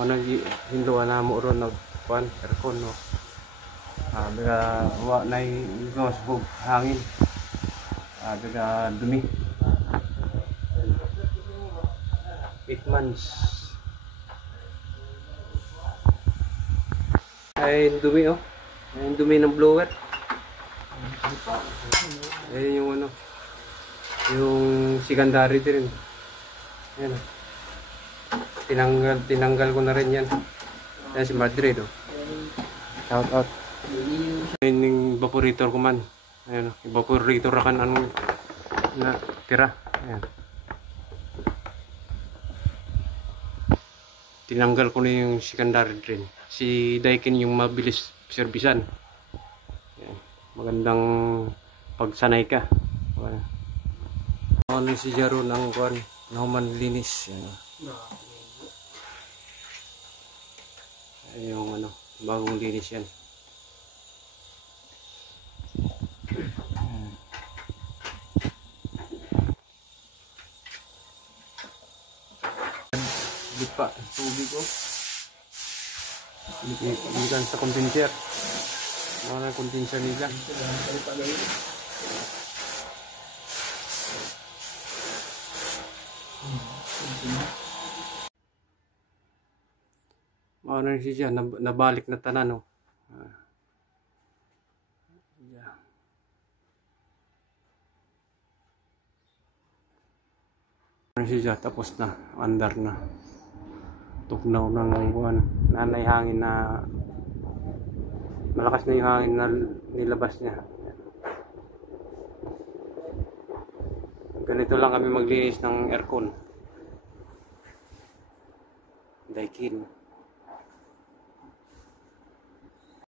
Hinduan na mo ron na kuan aircon no. Biga wa nay gos bug hangin. Biga dumi. 8 months. Ay dumi oh. Ay dumi ng blower. Ay yung ano. Yung secondary din. Yan. Tinanggal ko na rin yan. Yan si Madrid oh. Shout out. Yung evaporator ko man. Ayan, evaporator kan anong na tira. Ayan. Tinanggal ko na yung secondary drain. Si Daikin yung mabilis servisan. Ayan. Magandang pagsanay ka. Ano si Jaro ng kuan, naman linis. Ayan. Yung ano, bagong linis yan. Lipa, tubig ko. Bukan sa condenser. Mga condenser nila. Ano siya, nabalik na tanan no. Ano siya, tapos na, andar na. Tugnaw ng buwan, nanay hangin na malakas na yung hangin na nilabas niya. Ganito lang kami maglinis ng aircon. Daikin.